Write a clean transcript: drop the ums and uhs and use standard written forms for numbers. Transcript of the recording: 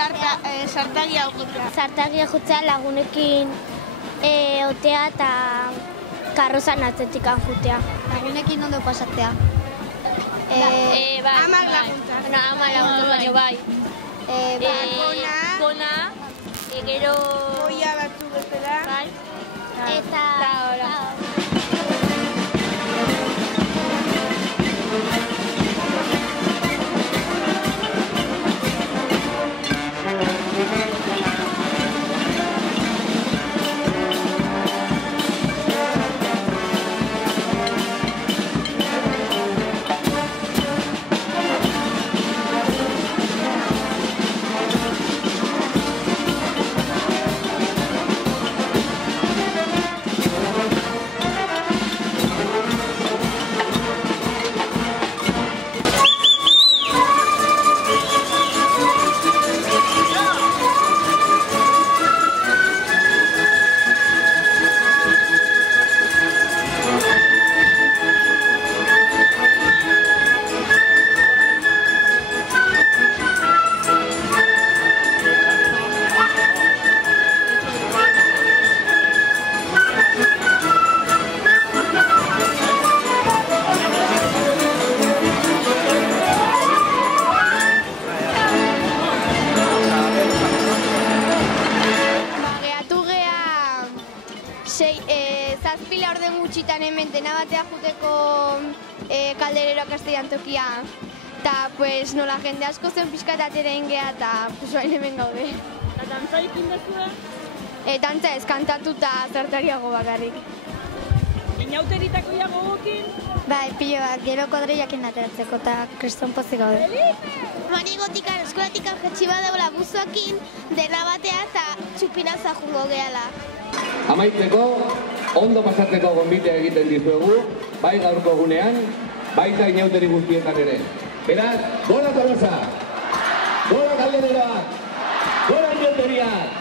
Sartagia jutzea. Sartagia jutzea lagunekin otea eta karrozan atzetik jutea. Lagunekin ondo pasatzea. Amak laguntza. Amak laguntza baino bai. Kona, gero... Oia batzu bezala. Eta... Zazpila orden gutxitan hemen dena batea juteko kalderero kastellan tokia. Eta nola jende asko zen pixka eta atera ingea eta bain hemen gaude. Eta dantza ikin dezue? Dantza ez, kantatu eta zartariago bakarrik. Inauteritako iago gokin? Bai, pilo bat, gero kodreiakin ateratzeko eta kriston pozik gaude. Manigotikan, eskolatikan jetxi badaula buzoakin, dena batea eta txupinaza jungo gehala. Amaitzeko, ondo pasatzeko gonbitea egiten dizuegu, bai gaurko egunean, baita inauteri guztietan ere. Beraz, gola Tolosa, gola Kaldereroak, gola inauteriak!